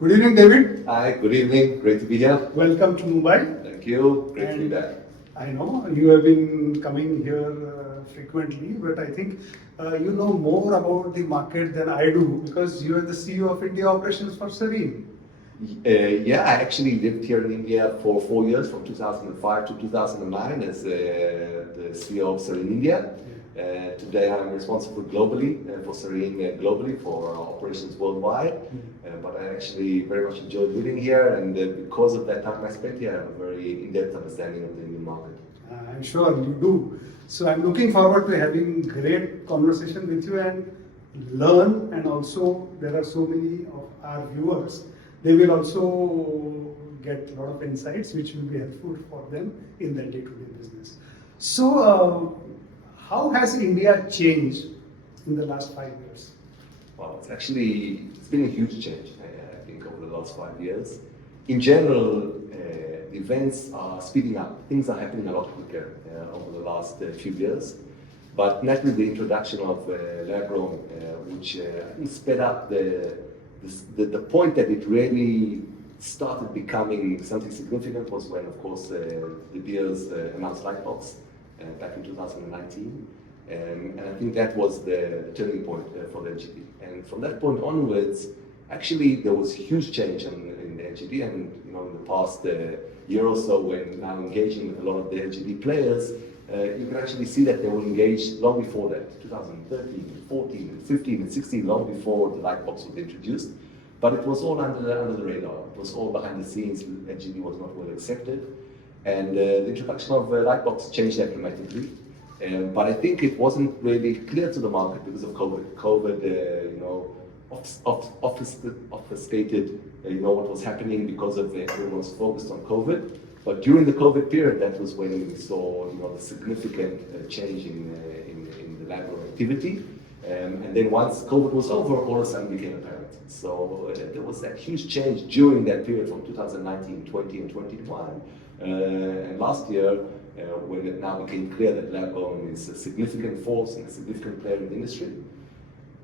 Good evening, David. Hi, good evening. Great to be here. Welcome to Mumbai. Thank you. Great to be back. I know you have been coming here frequently, but I think you know more about the market than I do because you are the CEO of India operations for Sarine. Yeah, I actually lived here in India for 4 years, from 2005 to 2009 as the CEO of Sarine India. Today I'm responsible globally for Sarine globally for our operations worldwide. But I actually very much enjoy living here, and because of that time I spent here, I have a very in-depth understanding of the Indian market. I'm sure you do. So I'm looking forward to having great conversation with you and learn. And also there are so many of our viewers. They will also get a lot of insights which will be helpful for them in their day-to-day business. So how has India changed in the last 5 years? Well, it's been a huge change, I think, over the last 5 years. In general, events are speeding up. Things are happening a lot quicker over the last few years. But naturally, the introduction of lab-grown, which I think sped up the point that it really started becoming something significant was when, of course, the Beers announced Lightbox back in 2019. And I think that was the turning point for the LGD. And from that point onwards, actually, there was huge change in the LGD. And in the past year or so, when I'm engaging with a lot of the LGD players, you can actually see that they were engaged long before that, 2013, 14, and 15, and 16, long before the Lightbox was introduced. But it was all under the radar. It was all behind the scenes. LGD was not well accepted. And the introduction of Lightbox changed that dramatically. But I think it wasn't really clear to the market because of COVID. COVID, obfuscated, what was happening because of everyone was focused on COVID. But during the COVID period, that was when we saw, the significant change in the lab activity. And then once COVID was over, all of a sudden became apparent. So there was that huge change during that period from 2019, 20, and 21. And last year, when it now became clear that lab-grown is a significant force and a significant player in the industry.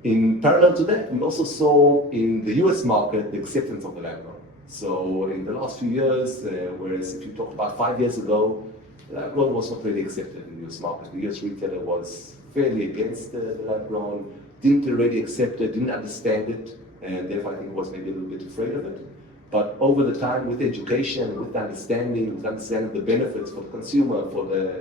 In parallel to that, we also saw in the US market the acceptance of the lab-grown. So in the last few years, whereas if you talked about 5 years ago, lab-grown was not really accepted in the US market. The US retailer was fairly against the lab-grown, didn't already accept it, didn't understand it, and therefore I think was maybe a little bit afraid of it. But over the time, with education, with understanding the benefits for the consumer, for the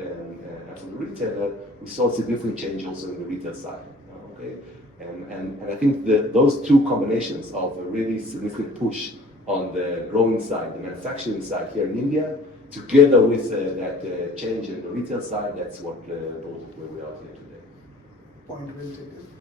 retailer, we saw a significant change also in the retail side. Okay, and I think those two combinations of a really significant push on the growing side, the manufacturing side here in India, together with that change in the retail side, that's what brought it where we are here today. Point well taken.